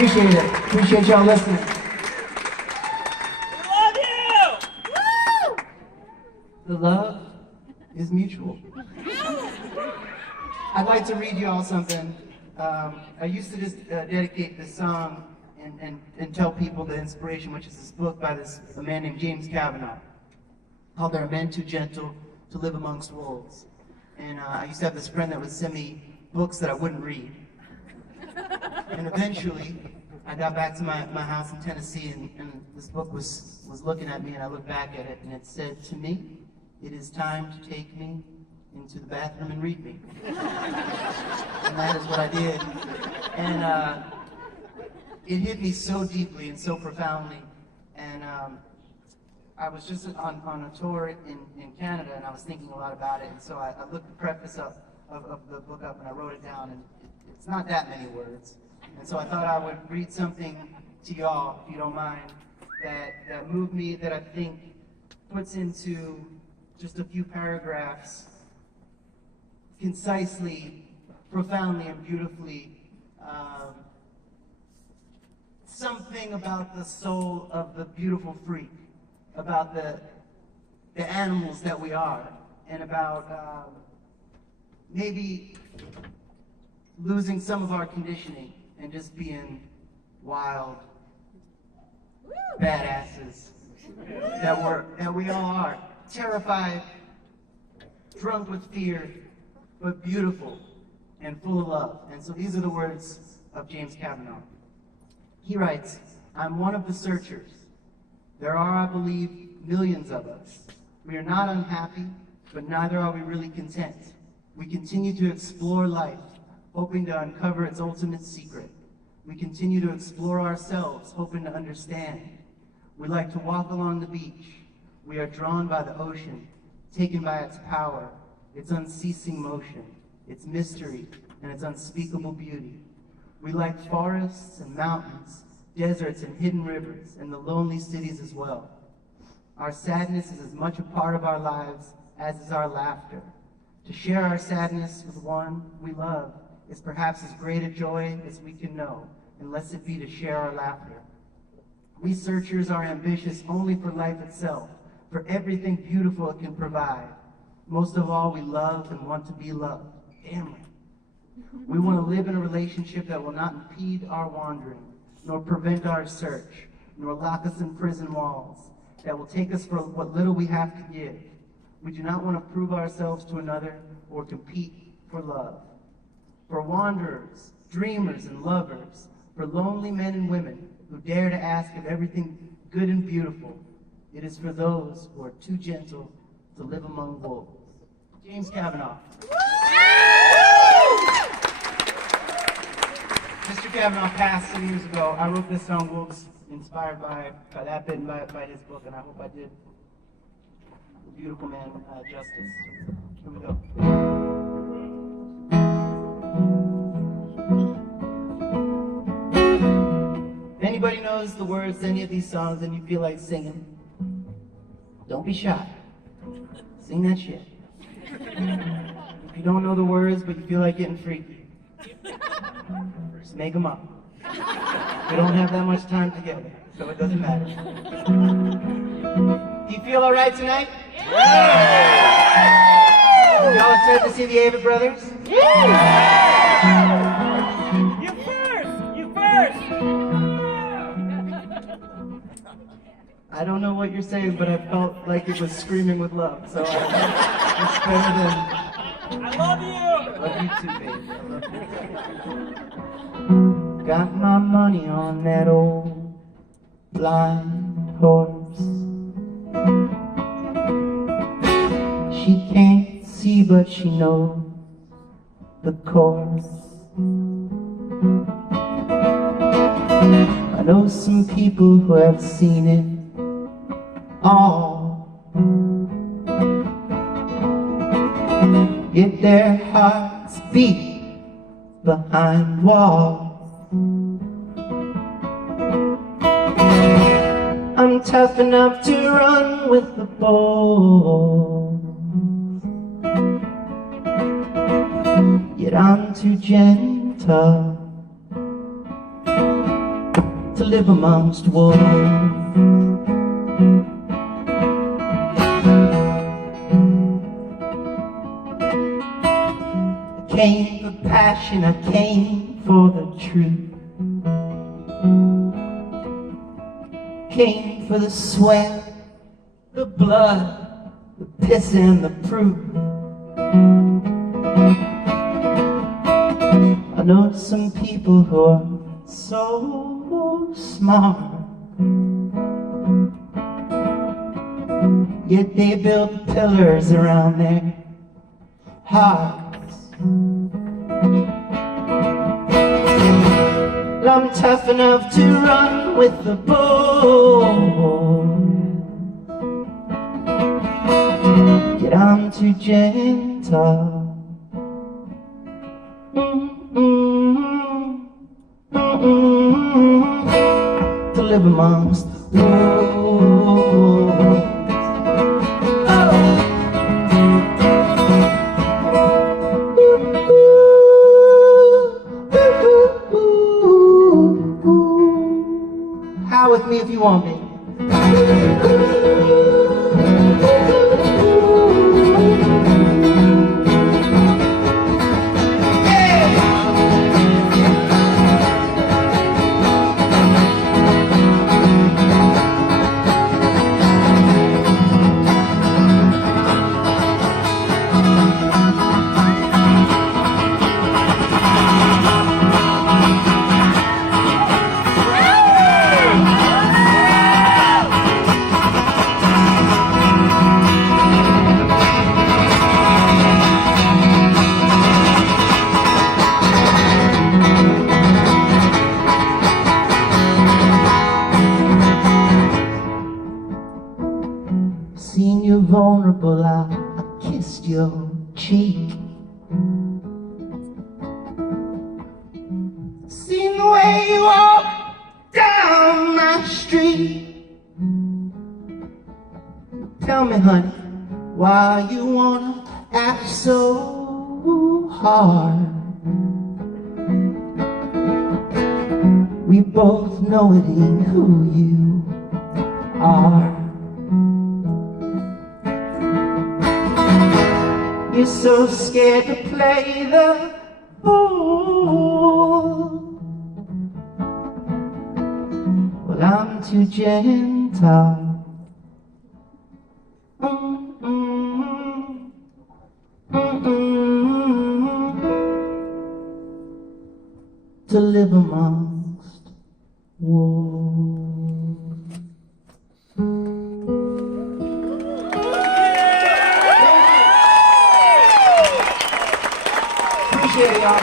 Appreciate it. Appreciate y'all listening. We love you! Woo! The love is mutual. I'd like to read you all something. I used to just dedicate this song and tell people the inspiration, which is this book by a man named James Kavanaugh, called There Are Men Too Gentle to Live Amongst Wolves. And I used to have this friend that would send me books that I wouldn't read. And eventually, I got back to my house in Tennessee, and this book was looking at me, and I looked back at it, and it said to me, "It is time to take me into the bathroom and read me." And that is what I did. And it hit me so deeply and so profoundly. And I was just on a tour in Canada, and I was thinking a lot about it. And so I looked the preface of the book up, and I wrote it down. And it's not that many words. And so I thought I would read something to y'all, if you don't mind, that moved me, that I think puts into just a few paragraphs, concisely, profoundly, and beautifully, something about the soul of the beautiful freak, about the animals that we are, and about maybe losing some of our conditioning and just being wild badasses that we all are, terrified, drunk with fear, but beautiful and full of love. And so these are the words of James Kavanaugh. He writes, "I'm one of the searchers. There are, I believe, millions of us. We are not unhappy, but neither are we really content. We continue to explore life, hoping to uncover its ultimate secret. We continue to explore ourselves, hoping to understand. We like to walk along the beach. We are drawn by the ocean, taken by its power, its unceasing motion, its mystery, and its unspeakable beauty. We like forests and mountains, deserts and hidden rivers, and the lonely cities as well. Our sadness is as much a part of our lives as is our laughter. To share our sadness with one we love is perhaps as great a joy as we can know, unless it be to share our laughter. We searchers are ambitious only for life itself, for everything beautiful it can provide. Most of all, we love and want to be loved. Damn right. We want to live in a relationship that will not impede our wandering, nor prevent our search, nor lock us in prison walls, that will take us for what little we have to give. We do not want to prove ourselves to another or compete for love. For wanderers, dreamers, and lovers, for lonely men and women who dare to ask of everything good and beautiful, it is for those who are too gentle to live among wolves." James Kavanaugh. Mr. Kavanaugh passed some years ago. I wrote this song, Wolves, inspired by that bit and by his book, and I hope I did the beautiful man justice. Here we go. If anybody knows the words to any of these songs and you feel like singing, don't be shy. Sing that shit. If you don't know the words but you feel like getting freaky, just make them up. We don't have that much time together, so it doesn't matter. Do you feel all right tonight? Yeah! Y'all excited to see the Avett brothers? You first! You first! I don't know what you're saying, but I felt like it was screaming with love, so it's better than... I love you! Love you too, baby. I love you too. Got my money on that old blind horse. She can't see, but she knows the course. I know some people who have seen it all, yet their hearts beat behind walls. I'm tough enough to run with the bulls, yet I'm too gentle live amongst wolves. I came for passion, I came for the truth. Came for the sweat, the blood, the piss and the proof. I know some people who are so smart, yet they build pillars around their hearts. Well, I'm tough enough to run with the bull, yet I'm too gentle. To live amongst wolves. Howl with me if you want me. Seen you vulnerable, I kissed your cheek. Seen the way you walk down my street. Tell me, honey, why you wanna act so hard? We both know it ain't who you are. You're so scared to play the fool. Well, I'm too gentle. To live amongst wolves. Appreciate it, y'all.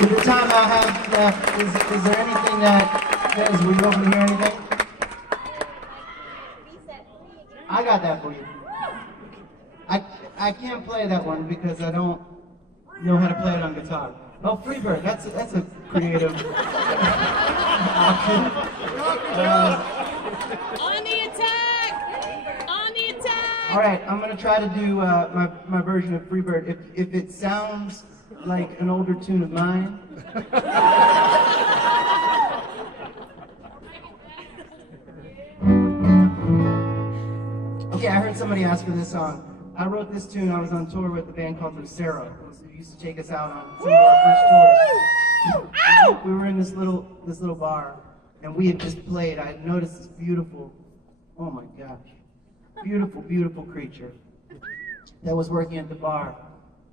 With the time I have left, is there anything that says, were you open to hear anything? I got that for you. I can't play that one because I don't know how to play it on guitar. Oh, Freebird, that's a creative option. On the attack! On the attack! All right, I'm gonna try to do my version of Freebird. If it sounds like an older tune of mine. Okay, I heard somebody ask for this song. I wrote this tune. I was on tour with a band called Lucero. Who used to take us out on some of our first tours. We were in this little bar, and we had just played. I had noticed this beautiful, oh my gosh, beautiful, beautiful creature that was working at the bar,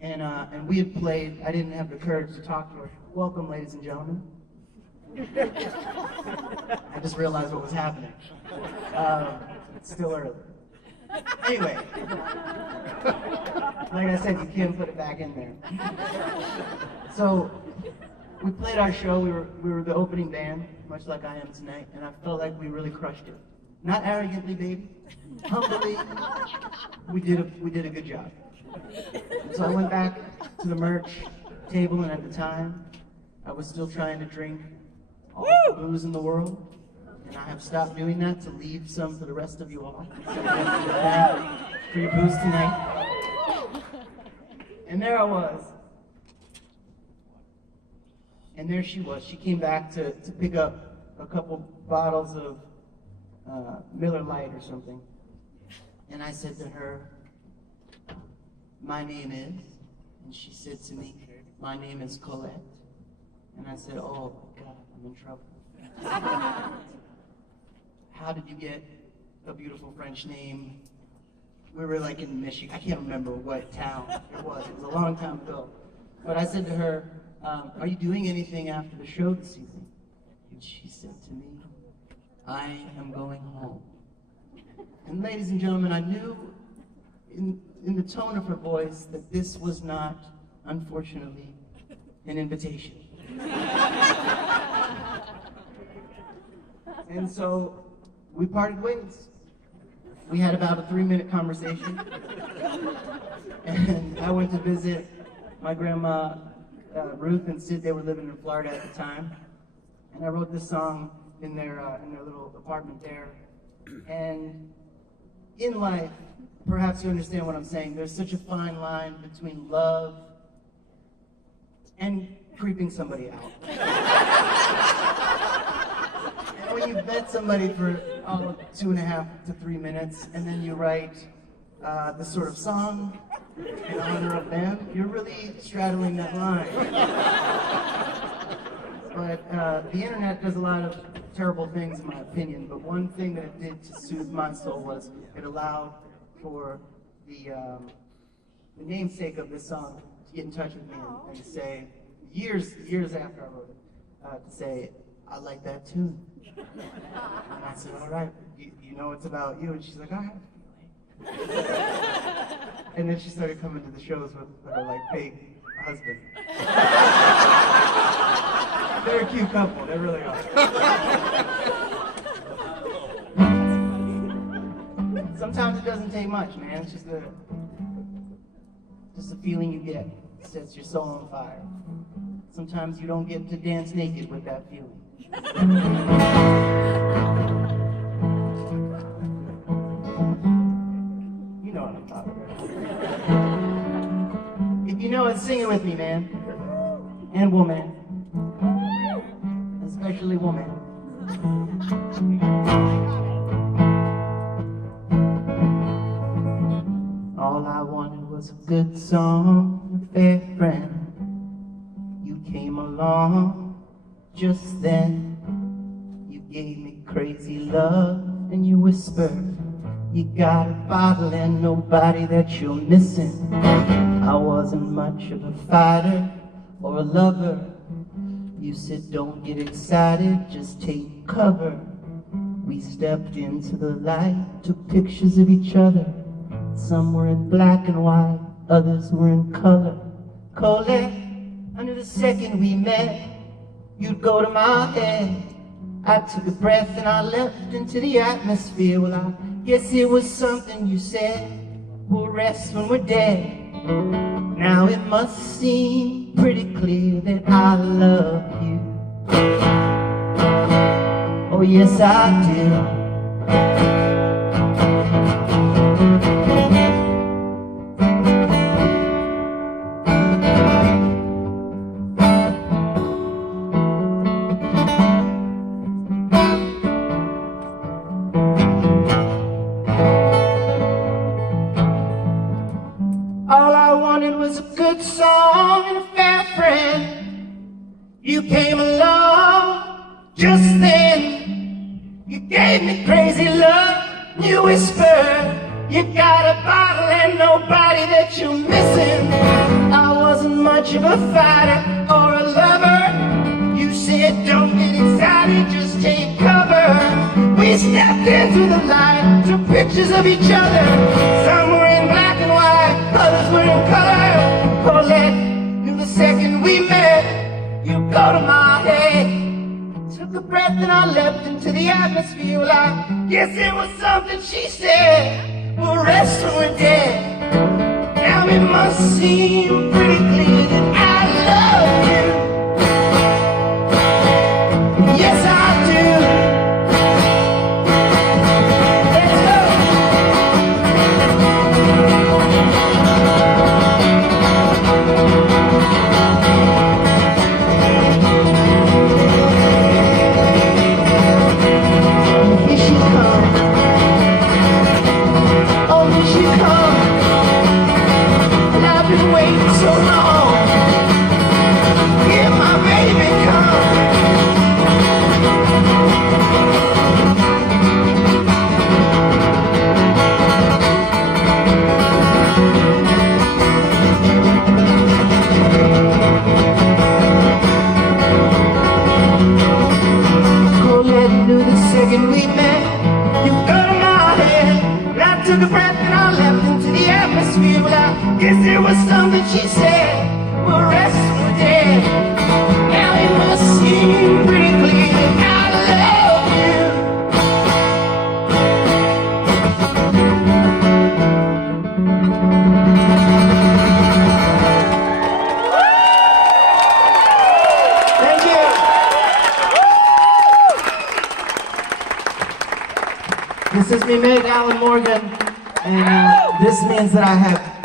and we had played. I didn't have the courage to talk to her. Welcome, ladies and gentlemen. I just realized what was happening. It's still early. Anyway, like I said, you can't put it back in there. So we played our show. We were the opening band, much like I am tonight, and I felt like we really crushed it. Not arrogantly, baby. Humbly, we did a good job. So I went back to the merch table, and at the time, I was still trying to drink all the booze in the world. And I have stopped doing that to leave some for the rest of you all. So thank you for your booze tonight. And there I was, And there she was. She came back to pick up a couple bottles of Miller Lite or something. And I said to her, "My name is," and she said to me, "My name is Colette." And I said, "Oh my God, I'm in trouble." "How did you get a beautiful French name?" We were like in Michigan. I can't remember what town it was. It was a long time ago. But I said to her, "Are you doing anything after the show this evening?" And she said to me, "I am going home." And ladies and gentlemen, I knew in the tone of her voice that this was not, unfortunately, an invitation. And so we parted ways. We had about a 3-minute conversation. And I went to visit my grandma, Ruth and Sid. They were living in Florida at the time. And I wrote this song in their little apartment there. And in life, perhaps you understand what I'm saying, there's such a fine line between love and creeping somebody out. And when you've met somebody for 2.5 to 3 minutes, and then you write this sort of song in honor of them, you're really straddling that line. But the internet does a lot of terrible things, in my opinion, but one thing that it did to soothe my soul was it allowed for the namesake of this song to get in touch with me and to say, years after I wrote it, to say, "I like that tune." And I said, "All right, you know it's about you." And she's like, "I have a feeling." And then she started coming to the shows with her like big husband. They're a cute couple, they really are. Sometimes it doesn't take much, man. It's just a feeling you get. It sets your soul on fire. Sometimes you don't get to dance naked with that feeling. You know what I'm talking about. If you know it, sing it with me, man. And woman. Especially woman. All I wanted was a good song, a fair friend. You came along just then. You gave me crazy love and you whispered, "You got a bottle and nobody that you're missing." I wasn't much of a fighter or a lover. You said, "Don't get excited, just take cover." We stepped into the light, took pictures of each other. Some were in black and white, others were in color. Colette, I knew the second we met, you'd go to my head. I took a breath and I leapt into the atmosphere. Well, I guess it was something you said, "We'll rest when we're dead." Now it must seem pretty clear that I love you. Oh yes I do. All I wanted was a good song and a fair friend. You came along just then. You gave me crazy love. You whispered, "You got a bottle and nobody that you're missing." I wasn't much of a fighter or a lover. You said, "Don't get excited, just take cover." We stepped into the light, took pictures of each other. Some were in black and white, others were in color. Colette, knew the second we met, you go to my head. Took a breath and I leapt into the atmosphere. Well, I guess it was something she said, "We'll rest when we're dead." Now it must seem pretty clear that I love you. Yes, I do. Let's go. Guess there was something she said, well, rest were dead. Now it must seem pretty clear that I love you. Thank you. This is me, Meg Alan Morgan, and this means that I have